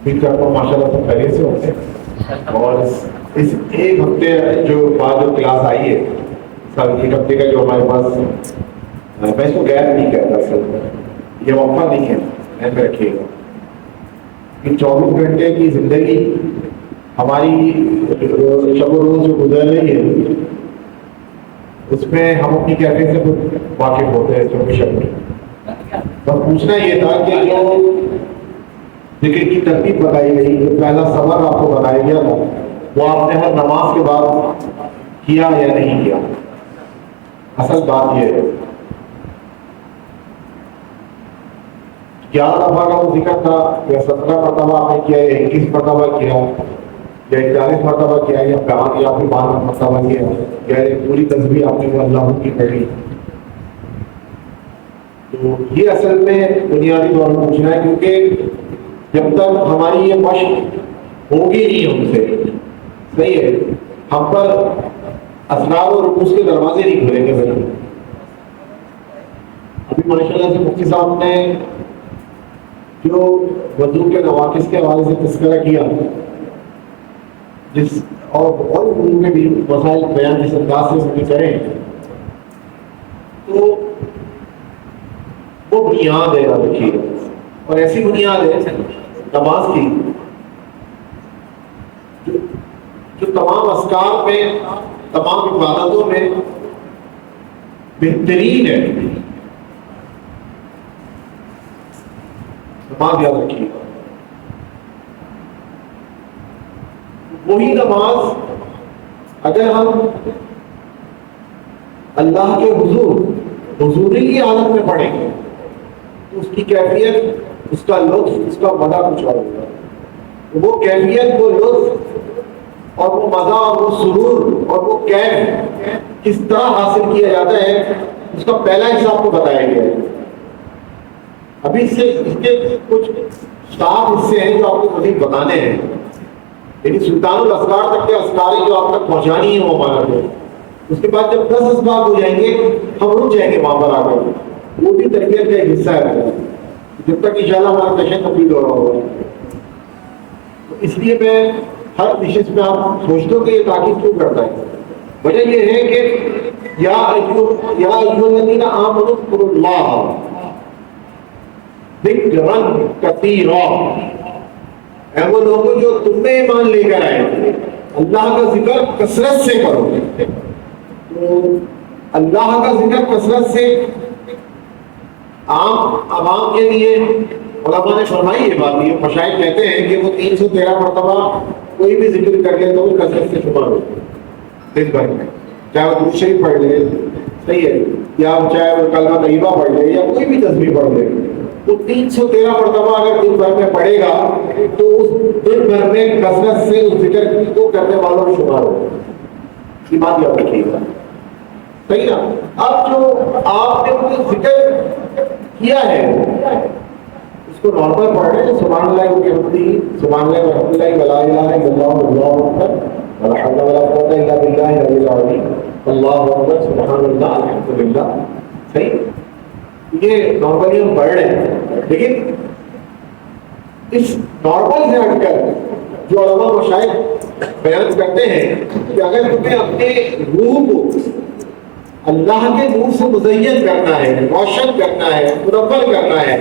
امید کرتا ہوں ماشاء اللہ سب خیریت سے ہوتے ہیں. اور اس ایک ہفتے جو بعد جو کلاس آئی ہے سر، ایک ہفتے کا جو ہمارے پاس، میں اس کو گیپ نہیں کہتا سر، یہ وقفہ نہیں ہے، ذہن میں رکھیے گا. کہ 24 گھنٹے کی زندگی ہماری شب و روز جو گزر رہی ہے اس میں ہم اپنی کیفیت سے خود واقف ہوتے ہیں. اس میں کوئی شک نہیں. بس پوچھنا یہ تھا کہ جو ذکر کی ترتیب بتائی گئی، جو پہلا سبق آپ کو بتایا گیا تھا، وہ آپ نے ہر نماز کے بعد کیا یا نہیں کیا؟ اصل بات یہ ہے 11 دفعہ کا وہ ذکر تھا یا 17 مرتبہ آپ نے کیا یا 21 مرتبہ کیا یا 41 مرتبہ کیا یا 52 مرتبہ کیا یا پوری تسبیح آپ نے وہ اللہ کی پڑھی. تو یہ اصل میں بنیادی طور پر پوچھنا ہے، کیونکہ جب تک ہماری یہ مشق ہوگی نہیں ہم سے، صحیح ہے، ہم پر اسرار اور رموز کے دروازے نہیں کھلیں گے. بھائی ابھی ماشاء اللہ سے مفتی صاحب نے جو وضو کے نواقص کے حوالے سے تذکرہ کیا، جس اور وضو کے بھی مسائل بیان جس انداز سے ہم کریں، تو وہ بنیاد ہے. یاد رکھیے، اور ایسی بنیاد ہے نماز کی جو تمام اذکار میں، تمام عبادتوں میں بہترین ہے. نماز یاد رکھیے، وہی نماز اگر ہم اللہ کے حضوری کی حالت میں پڑھیں گے تو اس کی کیفیت، اس کا لطف، اس کا مزہ کچھ اور ہوگا. وہ کیفیت، وہ لطف اور وہ مزہ اور وہ سرور اور وہ کیف کس طرح حاصل کیا جاتا ہے، اس کا پہلا حصہ آپ کو بتایا گیا ہے. ابھی اس کے کچھ 7 حصے ہیں جو آپ کو مزید بتانے ہیں، لیکن سلطان الاذکار تک کے اذکاریں جو آپ تک پہنچانی ہے وہ ہمارا ہے. اس کے بعد جب 10 اسباق ہو جائیں گے ہم رک جائیں گے وہاں پر آ کر. وہ بھی تربیت کا ایک حصہ ہے جب تک انشاءاللہ ہمارا سیشن تبدیل ہو رہا ہوگا. اس لیے میں ہر نشست میں آپ سوچتے ہو کہ یہ تاکید کیوں کرتا ہے. وجہ یہ ہے کہ یا ایھا الذین آمنوا اذکروا اللہ ذکرا کثیرا، اے وہ لوگوں جو تم میں ایمان لے کر آئے، اللہ کا ذکر کثرت سے کرو. تو اللہ کا ذکر کثرت سے عوام کے لیے علماء نے فرمائی یہ بات. یہ مشاہد کہتے ہیں کہ وہ 313 مرتبہ کوئی بھی ذکر کر لے تو وہ کثرت سے شمار ہوتا ہے دن بھر میں، چاہے وہ درود شریف پڑھ لے، صحیح ہے، یا چاہے وہ کلمہ طیبہ پڑھ لے یا کوئی بھی تسبیح پڑھ لے. وہ 313 مرتبہ اگر دن بھر میں پڑھے گا تو اس دن بھر میں کثرت سے اس ذکر کو کرنے والوں کو شمار ہوگا. یہ بات یاد رکھیے گا، صحیح نا. اب جو آپ نے وہ ذکر کیا ہے اس کو نارمل پڑھ رہے ہیں، سبحان اللہ و بحمدہ، سبحان اللہ والحمد للہ ولا الہ الا اللہ واللہ اکبر ولا حول ولا قوۃ الا باللہ العلی العظیم اللہ اکبر سبحان اللہ الحمد للہ. صحیح، یہ نارملی ہم پڑھ رہے ہیں. لیکن اس نارمل سے ہٹ کر جو علماء مشاہد بیان کرتے ہیں کہ اگر تمہیں اپنے روح کو اللہ کے نور سے مزین کرنا ہے، روشن کرنا ہے، منور کرنا ہے،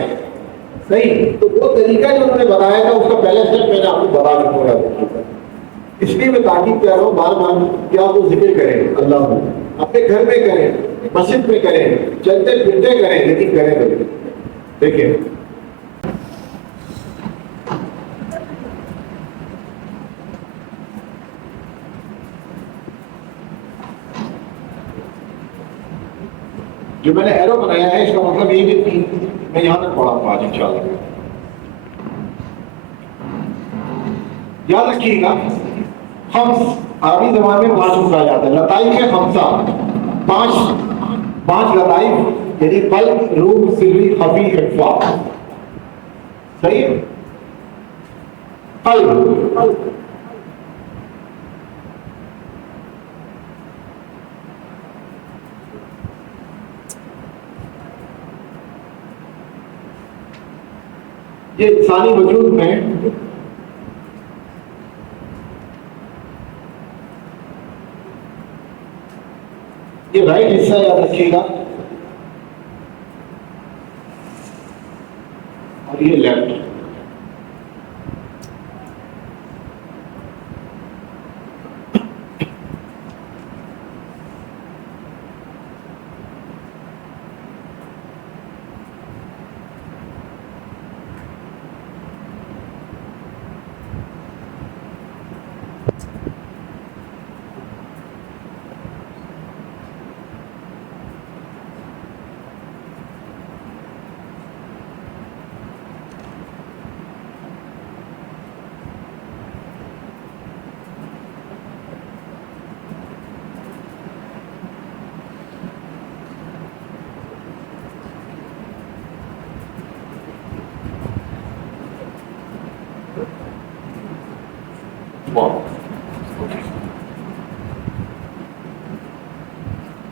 صحیح، تو وہ طریقہ جو انہوں نے بتایا تھا اس کا پہلا اسٹیپ میں نے آپ کو بتا دیا. اس لیے میں تاکید کر رہا ہوں بار بار کہ آپ وہ ذکر کریں اللہ کو، اپنے گھر میں کریں، مسجد میں کریں، چلتے پھرتے کریں، لیکن کریں ضرور. دیکھیں جو میں نے ایرو بنایا ہے اس کا مطلب یہ بھی 3 میں یہاں تک پڑھا ہوں آج انشاءاللہ. یاد رکھیے گا، خمس عربی زبان میں 5 کہا جاتا ہے. لطائف ہے 5، 5 لطائف یعنی قلب، روح، سری، خفی، اخفا. صحیح ہے. قلب یہ انسانی وجود میں یہ رائٹ حصہ یاد رکھیے گا اور یہ لیفٹ.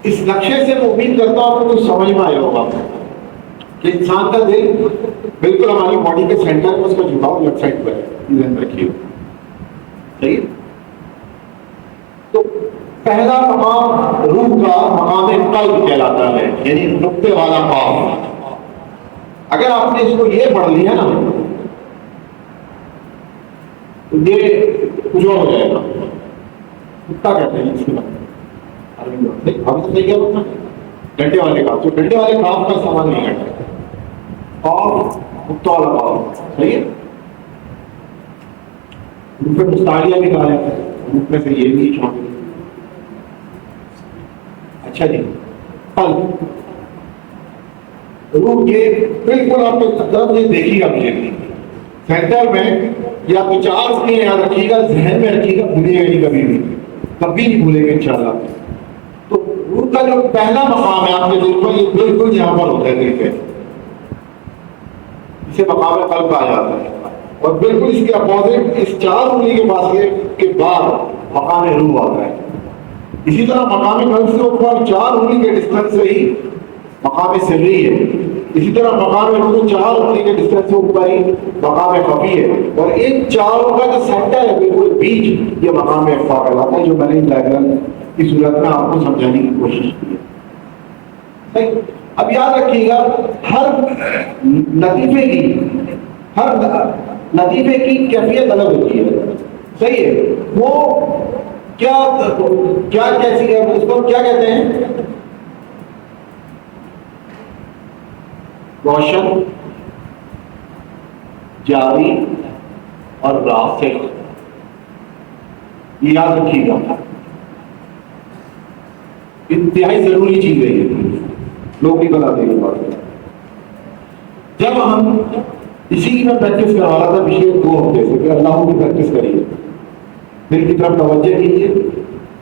اس نقشے سے میں امید کرتا ہوں کہ کچھ سمجھ میں آیا ہوگا کہ انسان کا دل بالکل ہماری باڈی کے سینٹر میں اس کا جھکاؤ لیفٹ سائڈ پر ہے. ذہن رکھیے. صحیح. تو پہلا مقام روح کا مقام قلب کہلاتا ہے، یعنی نقطے والا قاف. اگر آپ نے اس کو یہ پڑھ لیا نا تو یہ جو ہو جائے گا. کتا کہتے ہیں اس کے بعد ہم تو صحیح کیا بولنا ڈنڈے والے کاف. تو ڈنڈے والے کاف کا استعمال نہیں کرتے. قاف نقطہ والا قاف. صحیح ہے. ان پہ مستعلیہ بھی کہا جاتا ہے، ان میں سے یہ بھی شامل. اچھا جی. قلب روح یہ بالکل آپ کو طرف یہ دیکھیے گا مجھے سینٹر میں یا وچار اس میں یاد رکھیے گا، ذہن میں رکھیے گا، بھولے گا نہیں کبھی بھی، کبھی نہیں بھولے گا انشاءاللہ. تو روح کا جو پہلا مقام ہے آپ کے دل پر یہ بالکل یہاں پر ہوتا ہے دل پہ، اسے مقام قلب کہا جاتا ہے. اور بالکل اس کے اپوزٹ اس 4 انگلی کے فاصلے کے بعد مقام روح آتا ہے. اسی طرح مقام قلب سے اوپر 4 انگلی کے ڈسٹنس سے ہی مقام سری ہے. اسی طرح مقام روح 4 انگلی کے ڈسٹنس سے اوپر ہی مقام خفی ہے. اور ان چاروں کا جو سینٹر ہے بالکل بیچ یہ مقام اخفا کہلاتا ہے، جو میں نے ڈائیگرام کی صورت میں آپ کو سمجھانے کی کوشش کی ہے. اب یاد رکھیے گا ہر لطیفے کی کیفیت الگ ہوتی ہے. صحیح ہے. وہ کیا کیسی ہے اس کو کیا کہتے ہیں؟ روشن، جاری اور راسخ. یہ یاد رکھیے گا انتہائی ضروری چیز ہے. یہ لوگ بھی بتاتے ہیں بات. جب ہم اسی میں پریکٹس کروا رہا تھا پچھلے 2 ہفتے سے کہ اللہ کی پریکٹس کریے، دل کی طرف توجہ کیجیے،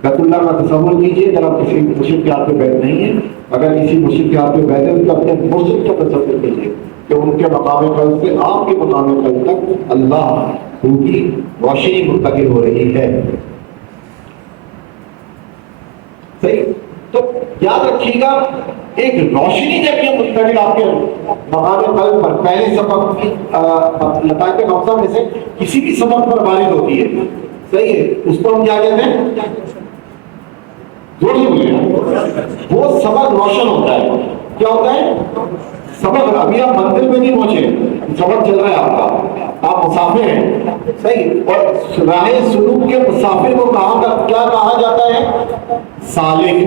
بیت اللہ کا تصور کیجیے. اگر آپ کسی مرشد کے ہاتھ پہ بیٹھ نہیں ہیں، اگر کسی مرشد کے ہاتھ پہ بیٹھے ہیں تو اپنے مرشد کا تصور کیجیے کہ ان کے مقام قلب سے آپ کے مقام قلب تک اللہ کی روشنی منتقل ہو رہی ہے. صحیح. تو یاد رکھیے گا ایک روشنی جب یہ منتقل آپ کے مقام قلب پر پہلے سبق کی لطائف مقصد میں سے کسی بھی سبق پر وارد ہوتی ہے. صحیح ہے. اس کو ہم کیا کہتے ہیں؟ زور سے بولیں. وہ سبق روشن ہوتا ہے. کیا ہوتا ہے؟ سبق. ابھی آپ منزل میں نہیں پہنچے، سبق چل رہا ہے آپ کا، آپ مسافر ہیں. صحیح. اور راہ سلوک کے مسافر کو کیا کہا جاتا ہے؟ سالک.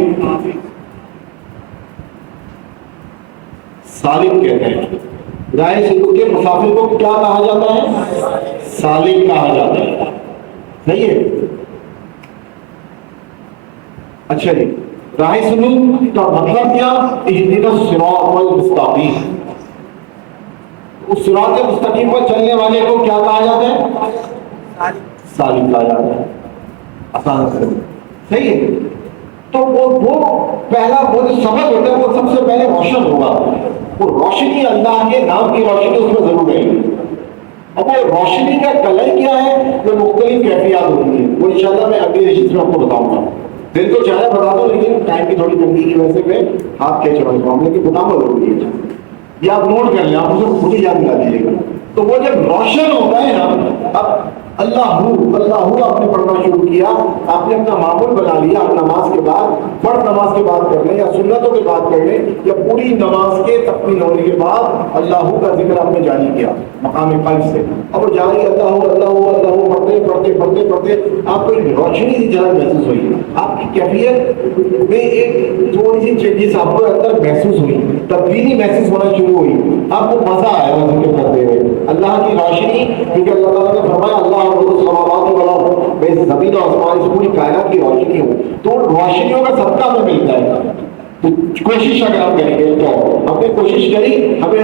سالک کہتے ہیں. راہ سلوک کے مسافر کو کیا کہا جاتا ہے؟ سالک کہا جاتا ہے. صحیح ہے. اچھا جی. راہ سلوک کا مطلب کیا؟ اہدنا الصراط المستقیم. اس صراط مستقیم پر چلنے والے کو کیا کہا جاتا ہے؟ سالک کہا جاتا ہے. آسان سے. صحیح ہے. تو وہ پہلا وہ جو سبق ہوتا ہے وہ سب سے پہلے روشن ہوگا. وہ روشنی اللہ کے نام کی روشنی اس میں ضرور رہے گی. اب وہ روشنی کا کلر کیا ہے؟ وہ مختلف کیفیات ہوتی ہیں. وہ انشاءاللہ میں اگلی نشست میں آپ کو بتاؤں گا. دل تو چاہے بتا دو، لیکن ٹائم کی تھوڑی تنگی کی وجہ سے میں ہاتھ کھینچ رہا ہوں لیکن بتاؤں گا ضروری ہے. یہ آپ نوٹ کر لیں، آپ اسے خود ہی یاد دلا دیجیے گا. تو وہ جب روشن ہوتا ہے نا، اب اللہ آپ نے پڑھنا شروع کیا، آپ نے اپنا معمول بنا لیا، آپ نماز کے بعد فرض نماز کے بعد کر لیں یا سنتوں کے بعد کر لیں یا پوری نماز کے تکمیل ہونے کے بعد اللہ کا ذکر آپ نے جاری کیا مقام قلب سے، اور وہ جاری اللہ پڑھتے پڑھتے پڑھتے پڑھتے آپ کو ایک روشنی کی جھلک محسوس ہوئی، آپ کی کیفیت میں ایک تھوڑی سی چینجز آپ کو اندر محسوس ہوئی، تبدیلی محسوس ہونا شروع ہوئی، آپ کو مزہ آیا وہ ذکر کرتے ہوئے اللہ کی روشنی، کیونکہ اللہ تعالیٰ نے فرمایا اللہ السماوات والارض، میں زمین و آسمان سے پوری کائنات کی روشنی ہوں، تو روشنیوں کا صدقہ ہمیں ملتا ہے، تو کوشش اگر آپ کریں گے تو ہم نے کوشش کری، ہمیں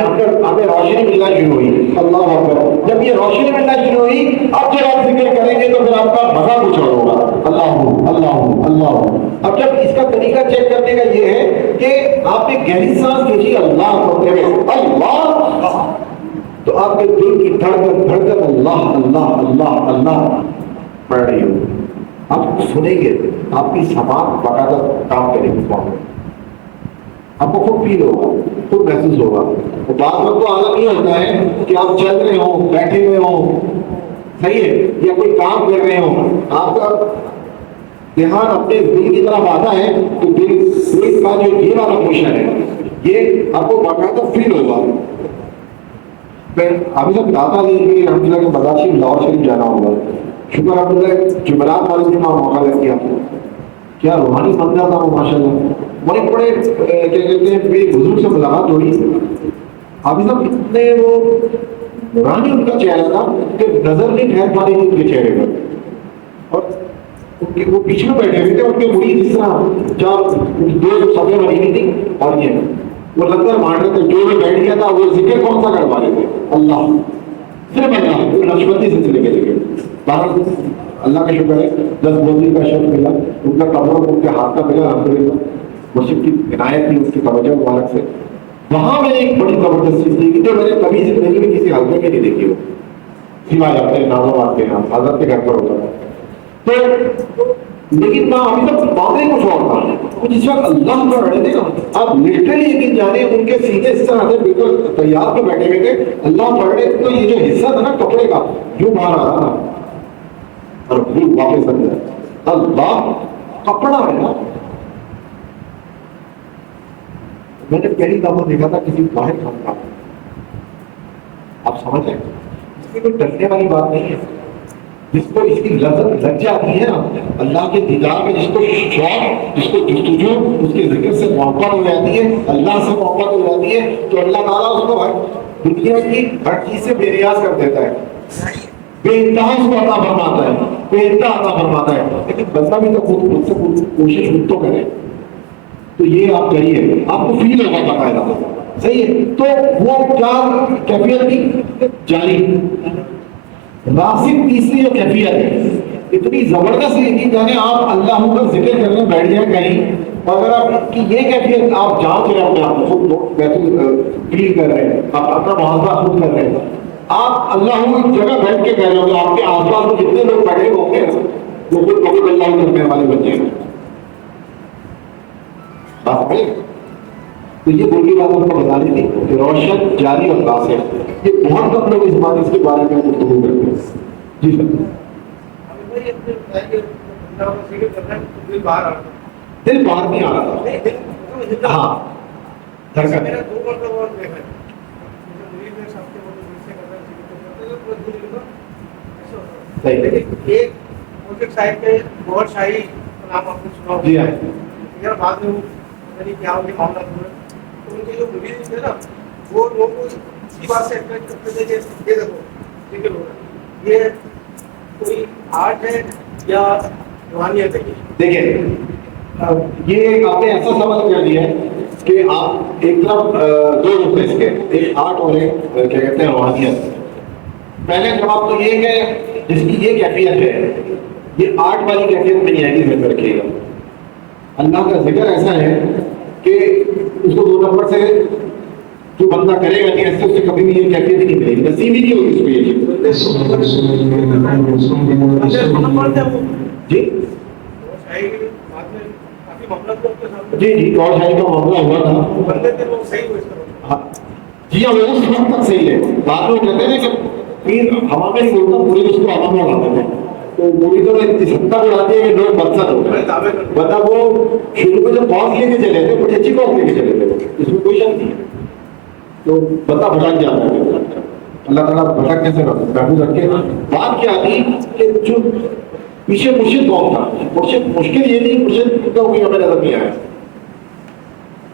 روشنی ملنا شروع ہوئی، اللہ اکبر، جب یہ روشنی ملنا شروع ہوئی اب جب آپ ذکر کریں گے تو پھر آپ کا مزہ کچھ اور ہوگا، اللہ۔ اب جب اس کا طریقہ چیک کرنے کا یہ ہے کہ آپ ایک گہری سانس کھینچیے اللہ پڑھتے ہوئے اللہ، تو آپ کے دل کی دھڑکن اللہ پڑھ رہی ہو، آپ سنیں گے، آپ کی سماعت باقاعدہ کام کرے گی، آپ کو خود فیل ہوگا، خود محسوس ہوگا۔ بعض وقت تو عالم یہ ہوتا ہے کہ آپ چل رہے ہوں، بیٹھے ہوئے ہوں، صحیح ہے، یا کوئی کام کر رہے ہوں، آپ کا دھیان اپنے دل کی طرف آتا ہے تو دل کا جو یہ والا پوشن ہے یہ آپ کو باقاعدہ فیل ہوگا۔ میں ابھی تک داتا لے کے الحمد للہ کے مزار شریف لاہور شریف جانا ہوگا، شکر الحمد للہ جمعرات والے دن وہاں موقع لگ گیا، کیا روحانی منظر تھا وہ ماشاء اللہ، بڑے کیا کہتے ہیں میری بزرگ سے ملاقات ہوئی، ابھی تک اتنے وہ نورانی ان کا چہرہ تھا کہ نظر نہیں ٹھہر پاتی تھی ان کے چہرے پر، اور وہ پیچھے بیٹھے ہوئے تھے، ان کے مرید جس طرح جہاں دو صفیں بنی ہوئی تھی اور یہ وہ لنگر مار رہے تھے، جو بھی بیٹھ گیا تھا وہ ذکر کون سا کروا رہے تھے، اللہ، صرف اللہ، وہ نقشبندی سلسلے کے لیے، بہرحال اللہ کا شکر ہے 10 بوتل کا شرط ملا، ان کا کمرہ ان کے ہاتھ کا ملا الحمدللہ، مسجد کی عنایت تھی ان کی توجہ مبارک سے، وہاں میں نے ایک بڑی زبردست چیز دیکھی جو میں نے کبھی زندگی میں کسی حلقے میں نہیں دیکھی ہو، سوائے اپنے نازوات کے یہاں حضرت کے گھر پر ہوتا تھا، تو لیکن میں ابھی تک باتیں کچھ اور تھا، جس وقت اللہ پڑھ رہے تھے نا، آپ لٹرلی یقین جانے ان کے سیدھے اس طرح سے بالکل تیار پہ بیٹھے ہوئے تھے، اللہ پڑھ رہے تو یہ جو حصہ تھا نا کپڑے کا جو باہر آ رہا تھا اور پھر واپس بن گیا، اللہ کپڑا ہے نا، میں نے پہلی دفعہ دیکھا تھا کسی باہر کھانا کا، آپ سمجھ رہے اس میں کوئی ڈرنے والی بات نہیں ہے، جس کو اس کی لذت لگ جاتی ہے نا اللہ کے دیدار میں، جس کو شوق، جس کو جستجو اس کے ذکر سے محبت ہو جاتی ہے، اللہ سے محبت ہو جاتی ہے، تو اللہ تعالیٰ اس کو ہر دنیا کی ہر چیز سے بے نیاز کر دیتا ہے، بے انتہا اس کو عطا فرماتا ہے، بے انتہا عطا فرماتا ہے، لیکن بندہ بھی تو خود سے کوشش خود تو کرے، تو یہ آپ کریے، آپ کو فیل ہوگا باقاعدہ، صحیح ہے، تو وہ کیا کیفیت تھی جاری، راسک تیسری جو کیفیت ہے اتنی زبردست ہے، یعنی آپ اللہ کا ذکر کرنے بیٹھ جائیں کہیں، اور اگر آپ کی یہ کیفیت آپ جانچ رہے ہیں اپنے آپ کو خود فیل کر رہے ہیں، آپ اپنا محاذہ خود کر رہے ہیں، آپ اللہ کی جگہ بیٹھ کے کہہ رہے ہو تو آپ کے آس پاس میں جتنے لوگ بیٹھے ہوں گے وہ خود کبھی اللہ کرنے والے بن جائیں گے، بات ہے، تو یہ بڑی بات آپ کو بتانی تھی کہ روشن جاری اور راسخ، یہ بہت کم لوگ اس کے بارے میں گفتگو کرتے ہیں، جی سر، دل باہر نہیں آ رہا تھا، ہاں جی ہاں، کیا ان کے معاملات ہوئے تو ان کے جو مریض تھے نا وہ لوگوں کو اسی بات سے اٹریکٹ کرتے تھے کہ یہ دیکھو ذکر ہو رہا ہے، یہ کوئی آرٹ ہے یا روحانیت ہے؟ دیکھیں یہ آپ نے ایسا سوال کر دیا ہے کہ آپ ایک طرف دو رخ ہیں اس کے، ایک آرٹ اور ایک کیا کہتے ہیں روحانیت۔ پہلے جواب تو یہ ہے جس کی یہ کیفیت ہے یہ آرٹ والی کیفیت میں نہیں آئے گی، ذکر رکھیے گا، اللہ کا ذکر ایسا ہے کہ اس کو 2 نمبر سے جو بندہ کرے گا نہیں ایسے اس سے کبھی بھی یہ کیفیت ہی نہیں ملے گی، نصیب ہی نہیں ہوگی اس کو یہ جی جی اور شاہی کا معاملہ ہوا تھا، جی ہاں وہ اس وقت تک صحیح ہے، بعد میں کہتے ہیں کہ پھر ہوا میں نہیں بولتا، پوری اس کو ہوا میں اڑاتے ہیں، تو پوری تو اس حد تک اڑاتے ہیں کہ لوگ مقصد ہو گئے. مطلب وہ شروع میں جو باغ لے کے چلے تھے بڑی اچھی باغ لے کے چلے تھے، اس میں کوئی شک نہیں ہے، تو بندہ بھٹک جاتا ہے. اللہ تعالیٰ بھٹکنے سے محفوظ رکھے. بات کیا تھی کہ جو پیچھے مرشد کون تھا؟ مرشد مشکل یہ نہیں مرشد کا کوئی ہمیں نظر نہیں آیا.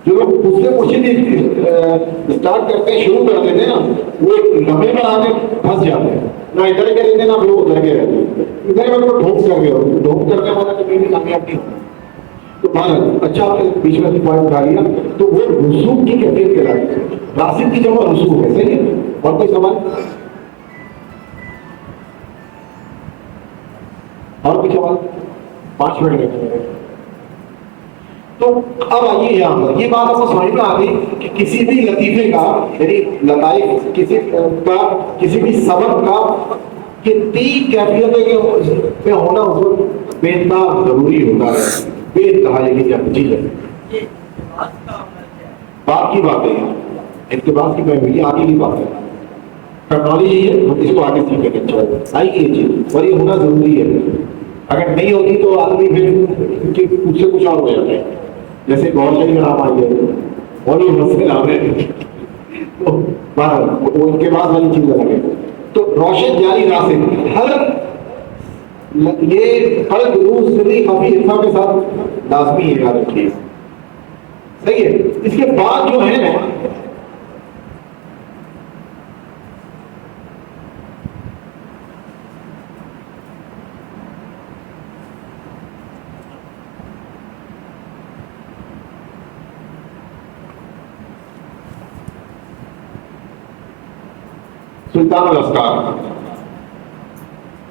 جو لوگ دوسرے مرشد اسٹارٹ کرتے ہیں، شروع کرتے تھے نا، وہ ایک لمحے پر آ کے پھنس جاتے ہیں، نہ ادھر کے رہتے نہ پھر وہ ادھر کے رہتے ہیں. ادھر میں تو ڈھونک کر گئے ہو، ڈھونک کرنے والا کبھی بھی کامیاب نہیں ہوتا. تو بھارت اچھا آپ نے بیچ میں پوائنٹ اٹھا لیا، تو وہ رسوخ کی کیفیت کہلاتی ہے. راسد کی جگہ رسوخ ہے. صحیح ہے. اور کوئی سوال؟ اور کوئی سوال؟ 5 منٹ لگے. تو اب آئیے یہاں پر یہ بات آپ کو سمجھ میں آ گئی کہ کسی بھی لطیفے کا، یعنی لطائف کسی بھی سبب کا کتنی کیفیت میں ہونا اس وقت بے انتہا ضروری ہوتا ہے. بے انتہا یہ چیز ہے. بات کی بات ہے، اقتباس کی بات ہے، آگے کی بات ہے. ٹیکنالوجی ہے، ہم اس کو آگے سیکھیں گے. اچھا آئی یہ چیز، اور یہ ہونا ضروری ہے. اگر نہیں ہوتی تو آدمی پھر کچھ سے کچھ اور ہو جاتا ہے. جیسے گور شاہی کا نام آ گیا، اور یہ مسئلے نام ہے، تو ان کے بعد والی چیز الگ ہے. تو روشن جاری راستے ہر یہ ہر دروس صدی خفی حصہ کے ساتھ لازمی ہے، یاد رکھیے. صحیح ہے. اس کے بعد جو ہے نا، سلطان الاسکار،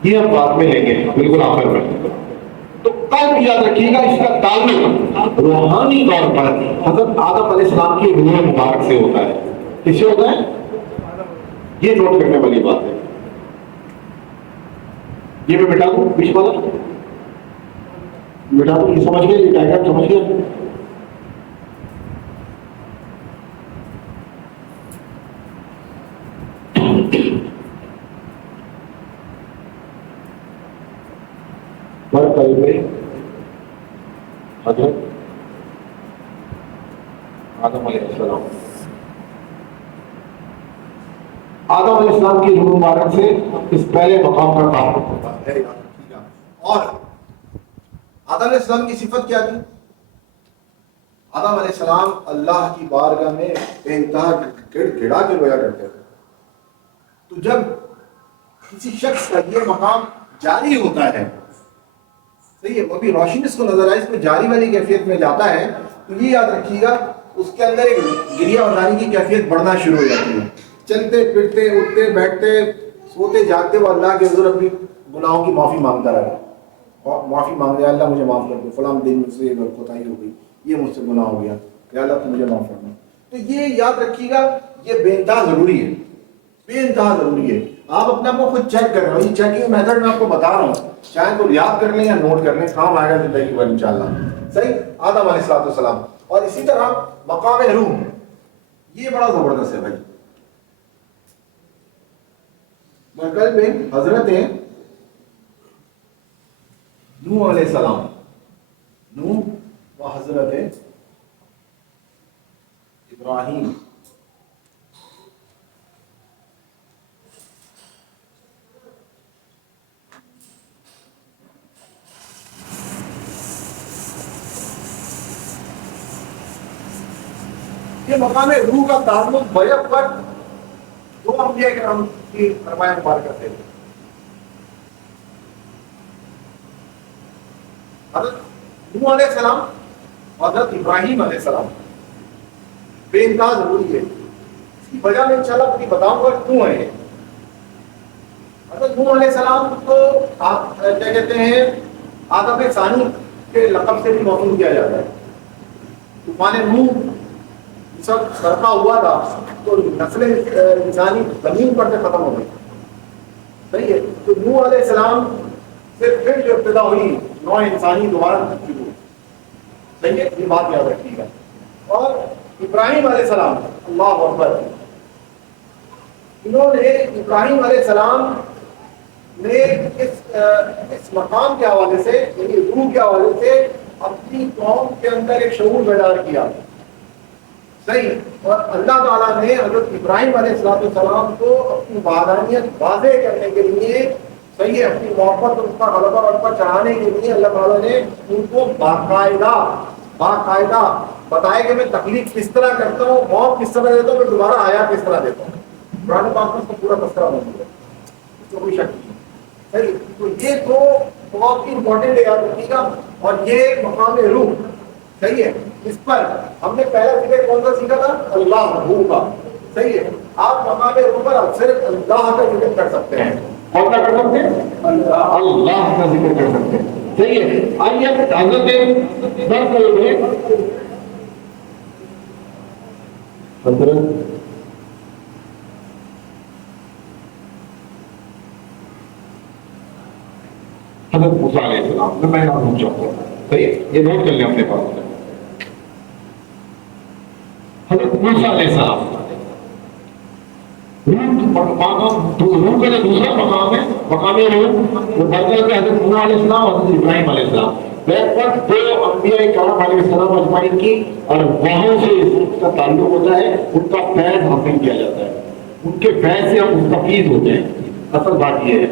یہ ہم بعد میں لیں گے بالکل آخر میں. تو کل یاد رکھیے گا اس کا تعلق روحانی طور پر حضرت آدم علیہ السلام کی روح مبارک سے ہوتا ہے. کس سے ہوتا ہے؟ یہ نوٹ کرنے والی بات ہے. یہ میں مٹا دوں بیچ والا، مٹا دوں. یہ سمجھ گئے؟ یہ ڈائگرام سمجھ گئے؟ حضرت آدم علیہ السلام، آدم علیہ السلام کی روح مبارک سے اس پہلے مقام کا تعلق ہوتا ہے. اور آدم علیہ السلام کی صفت کیا تھی؟ آدم علیہ السلام اللہ کی بارگاہ میں بے انتہا گڑا کے رویا کرتے تھے. تو جب کسی شخص کا یہ مقام جاری ہوتا ہے، صحیح ہے، وہ بھی روشنی اس کو نظر آئے، اس میں جاری والی کیفیت میں جاتا ہے، تو یہ یاد رکھیے گا اس کے اندر ایک گریہ ازاری کی کیفیت بڑھنا شروع ہو جاتی ہے. چلتے پھرتے اٹھتے بیٹھتے سوتے جاگتے وہ اللہ کے حضور اپنی گناہوں کی معافی مانگتا رہا. معافی مانگ رہا، اللہ مجھے معاف کر دو، فلاں دن مجھ سے کوتاہی ہو گئی، یہ مجھ سے گناہ ہو گیا، یا اللہ تو مجھے معاف کرنا. تو یہ یاد رکھیے گا، یہ بے انتہا ضروری ہے. بے انتہا ضروری ہے. آپ اپنے آپ کو خود چیک کر رہے ہو. یہ چیکنگ میتھڈ میں آپ کو بتا رہا ہوں، چاہے تو یاد کر لیں یا نوٹ کر لیں، کام آئے گا زندگی بھر انشاءاللہ. صحیح. آدم علیہ السلام. اور اسی طرح مقام روح، یہ بڑا زبردست ہے بھائی. مرکز میں حضرت نوح علیہ السلام، نوح و حضرت ابراہیم. یہ مقام روح کا تعلق بیک پر دو انبیاء کرام کی فرمائے مبارکہ تھے. حضرت نوح علیہ السلام اور حضرت ابراہیم علیہ السلام. بے انتہا ضروری ہے. اس کی وجہ میں انشاءاللہ اپنی بتاؤں گا کیوں ہے. حضرت نوح علیہ السلام کو کیا کہتے ہیں، آدم ثانی کے لقب سے بھی موسوم کیا جاتا ہے. طوفان نوح اس وقت برپا ہوا تھا تو نسل انسانی زمین پر سے ختم ہو گئی. صحیح ہے. تو نوح علیہ السلام سے پھر جو ابتدا ہوئی نوع انسانی دوبارہ شروع ہوئی. صحیح ہے. یہ بات یاد رکھیے گا. اور ابراہیم علیہ السلام، اللہ اکبر، انہوں نے ابراہیم علیہ السلام نے اس مقام کے حوالے سے یعنی روح کے حوالے سے اپنی قوم کے اندر ایک شعور بیدار کیا. صحیح. اور اللہ تعالیٰ نے حضرت ابراہیم علیہ السلام کو اپنی وحدانیت واضح کرنے کے لیے صحیح ہے اپنی محبت اور اس کا غلبہ اور پر چڑھانے کے لیے اللہ تعالیٰ نے ان کو باقاعدہ بتایا کہ میں تخلیق کس طرح کرتا ہوں, موت کس طرح دیتا ہوں, میں دوبارہ حیات کس طرح دیتا ہوں. قرآن پاک میں اس کا پورا تذکرہ موجود ہے, اس کو کوئی شک نہیں. صحیح. تو یہ تو بہت ہی امپورٹنٹ ہے, یاد رکھیے گا. اور یہ مقام روح صحیح ہے, اس پر ہم نے پہلا ذکر کون سا سیکھا تھا؟ اللہ روح کا. صحیح ہے. آپ مقام روح پر صرف اللہ کا ذکر کر سکتے ہیں. کون سا کر سکتے ہیں؟ اللہ کا ذکر کر سکتے ہیں. صحیح ہے. آئیے حضرت حضرت موسیٰ علیہ السلام میں یہاں رک جاؤں گا. صحیح ہے, یہ نوٹ کر لیں اپنے پاس. حضرت موسیٰ علیہ السلام روح کا جو دوسرا مقام ہے, مقام روح, وہ بدل کے حضرت موسیٰ علیہ السلام اور حضرت ابراہیم علیہ السلام بیک دو انبیاء کرام علیہ السلام اجمعین کی, اور وہاں سے اس کا تعلق ہوتا ہے, ان کا فیض حاصل کیا جاتا ہے, ان کے فیض سے ہم مستفید ہوتے ہیں. اصل بات یہ ہے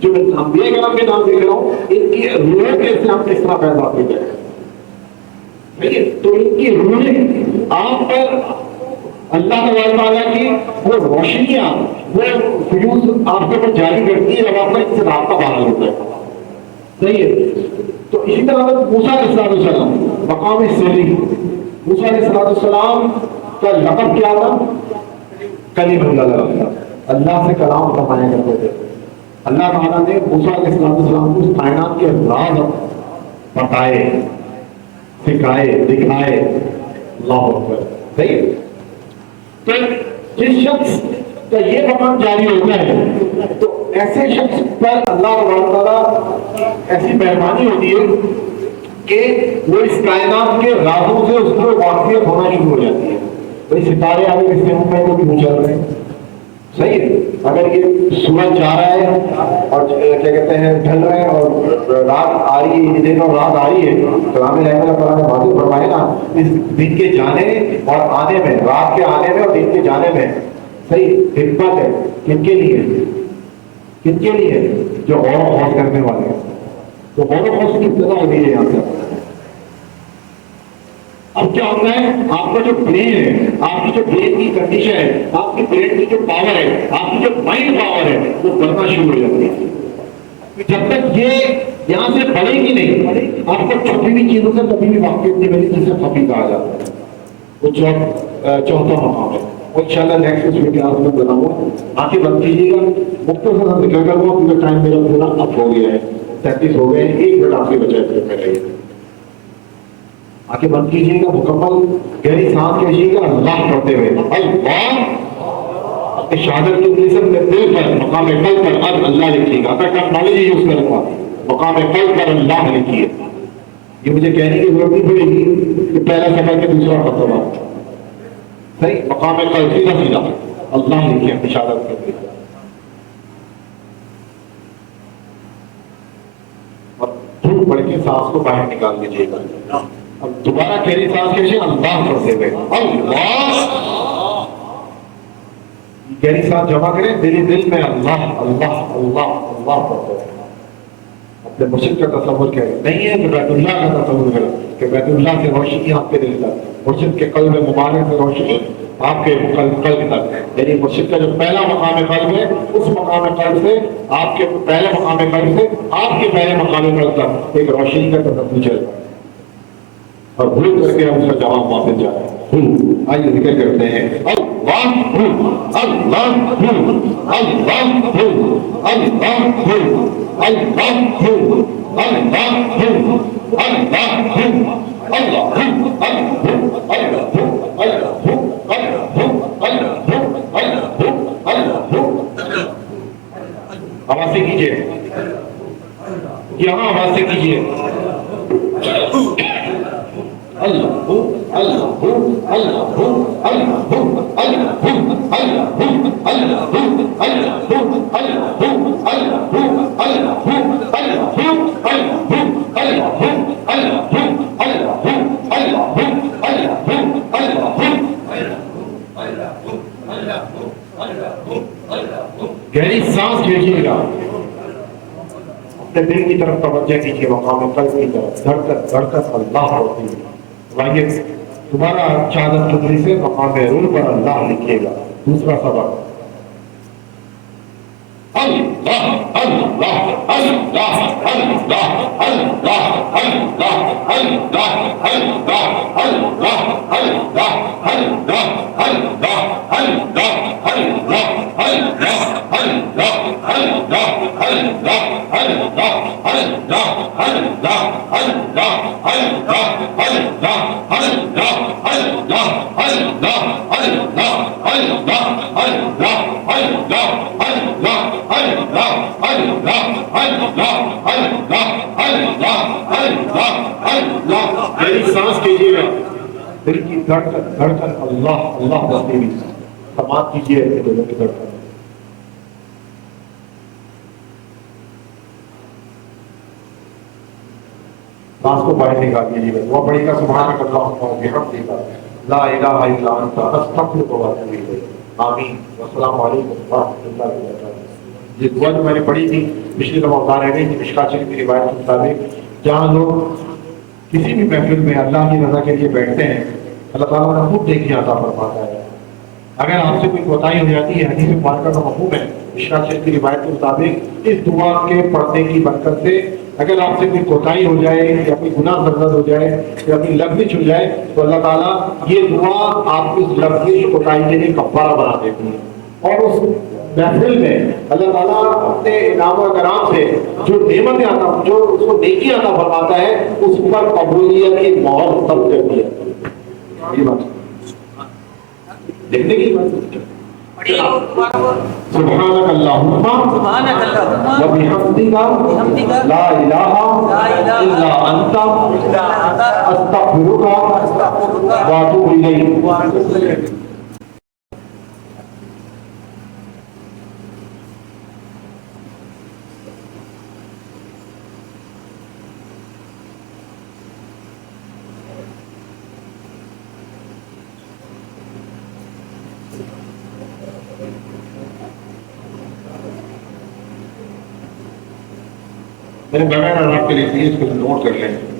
جو میں انبیاء کرام کے نام دیکھ رہا ہوں, ان کی روح کے سے ہم کس طرح فیض حاصل کریں. تو ان کی روحیں آپ پر اللہ تعالیٰ کی وہ روشنیاں, وہ فیوز آپ کے اوپر جاری کرتی ہے جب آپ کا اس سے رابطہ بحال ہوتا ہے. صحیح ہے. تو اسی طرح موسیٰ علیہ السلام مقام سری, موسیٰ علیہ السلام کا لقب کیا تھا؟ کلیم اللہ تھا. اللہ سے کلام فرمایا کرتے تھے. اللہ تعالیٰ نے موسیٰ علیہ السلام کو اس کائنات کے راز بتائے, سکھائے, دکھائے. اللہ اکبر. صحیح. تو جس شخص کا یہ مقام جاری ہوتا ہے تو ایسے شخص پر اللہ تعالیٰ ایسی مہربانی ہوتی ہے کہ وہ اس کائنات کے رازوں سے اس کو واقفیت ہونا شروع ہو جاتی ہے. بھائی ستارے آگے کس کے میں کو بھی پوچھ رہے ہیں. صحیح ہے. اگر یہ سورج جا رہا ہے اور کیا کہتے ہیں ڈھل رہے ہیں اور رات آ رہی ہے, دن اور رات آ رہی ہے, تو ہمیں رحمۃ اللہ تعالیٰ نے واضح فرمائے نا اس دن کے جانے اور آنے میں, رات کے آنے میں اور دن کے جانے میں صحیح حکمت ہے. کن کے لیے؟ کن کے لیے؟ جو غور و خوض کرنے والے ہیں. تو غور و خوض کی ابتدا ہو رہی ہے یہاں سے. اب کیا ہوتا ہے, آپ کا جو برین ہے, آپ کی جو برین کی کنڈیشن ہے, آپ کی برین کی جو پاور ہے, آپ کی جو مائنڈ پاور ہے, وہ بڑھنا شروع ہو جاتی ہے. جب تک یہ یہاں سے بڑھے گی نہیں, آپ کو چھوٹی ہوئی چیزوں سے کبھی بھی واقف نہیں ملی, جسے خفی کہا جاتا ہے. وہ چوتھا مقام ہے. اور انشاءاللہ نیکسٹ اس کلاس میں بتاؤں گا. آنکھیں بند کیجیے گا, مختصر سے ذکر کروں گا کیونکہ ٹائم میرا پورا اب ہو گیا ہے, 37 ہو گئے ہیں. 1 منٹ آپ کے بچائے پھر میں رہیے. آنکھیں بند کیجیے گا, مکمل گہری سانس کھینچیے گا, اللہ پڑھتے ہوئے اللہ. اپنی شہادت کی انگلی سے اپنے دل پر مقام قلب پر اللہ لکھیے گا. میں ٹیکنالوجی یوز کروں گا, مقام قلب پر اللہ لکھیے. یہ مجھے کہنے کی ضرورت نہیں پڑے گی کہ پہلا سفر کے دوسرا مرتبہ. صحیح. مقام قلب سیدھا سیدھا اللہ لکھیے اپنی شہادت کے اندر. اور دھوپ پڑھ کے سانس کو باہر نکال دیجیے گا. اب دوبارہ گہری سانس کھینچیں, اللہ پڑھتے ہوئے اللہ. گہری سانس جمع کریں, دل میں اللہ اللہ اللہ اللہ پڑھتے ہوئے. اپنے مرشد کا تصور کریں, نہیں ہے کہ بیت اللہ کا تصور کریں کہ بیت اللہ سے روشنی آپ کے دل تک, مرشد کے قلب مبارک سے روشنی آپ کے قلب تک. یعنی مرشد کا جو پہلا مقام قلب ہے, اس مقام قلب سے آپ کے پہلے مقام قلب سے آپ کے پہلے مقام قلب تک ایک روشنی کا تصور چل رہا ہے. اور بھول کر کے ہم اس کا جواب واپس جا رہے ہیں. آئیے ذکر کرتے ہیں اللہ اللہ اللہ اللہ اللہ آواز سے کیجیے, یہاں آواز سے کیجیے. اللہ اللہ اللہ اللہ اللہ اللہ اللہ گہری سانس لیجیے گا، اپنے دل کی طرف توجہ کیجیے، مقام قلب کی طرف، دھڑکن اللہ ہوتی ہے۔ آئیے تمہارا چادر چدری سے مقام روح پر اللہ لکھیے گا۔ دوسرا سبق اللہ اللہ اللہ اللہ اللہ اللہ اللہ اللہ اللہ اللہ سانس کیجیے گا، دل کی دھڑکن اللہ اللہ ہوتی ہوئی سماعت کیجیے اپنے دلوں کی دھڑکن۔ سانس کو باہر نکال دیجیے گا، دعا پڑھے گا سبحانک اللہم وبحمدک لا الہ الا انت استغفرک واتوب الیک۔ آمین۔ والسلام علیکم ورحمۃ اللہ وبرکاتہ۔ یہ دعا جو میں نے پڑھی تھی پچھلی دفعہ بتا رہے تھے کہ مشکوٰۃ شریف کی روایت کے مطابق جہاں لوگ کسی بھی محفل میں اللہ کی رضا کے لیے بیٹھتے ہیں، اللہ تعالیٰ نے خود دیکھی عطا فرماتا ہے۔ اگر آپ سے کوئی کوتاہی ہو جاتی ہے، حدیث مبارکہ کا مفہوم ہے مشکوٰۃ شریف کی روایت کے مطابق، اس دعا کے پڑھنے کی برکت سے اگر آپ سے کوئی کوتاہی ہو جائے یا کوئی گناہ سرزد ہو جائے یا کوئی لغزش ہو جائے تو اللہ تعالیٰ یہ دعا آپ کی اس لغزش کوتاہی کے لیے کفارہ بنا دیتی ہے، اور اس محفل میں اللہ تعالیٰ اپنے انعام و کرام سے جو نعمتیں عطا، جو اس کو نیکی عطا فرماتا ہے، اس پر قبولیت کی مہر تب کر دی جاتی ہے۔ یہ بات دیکھنے کی بات۔ سبحانک اللہم وبحمدک لا الہ الا انت استغفرک واتوب الیک۔ میرے بغیر آپ کے لیے پلیز کچھ نوٹ کر لیں۔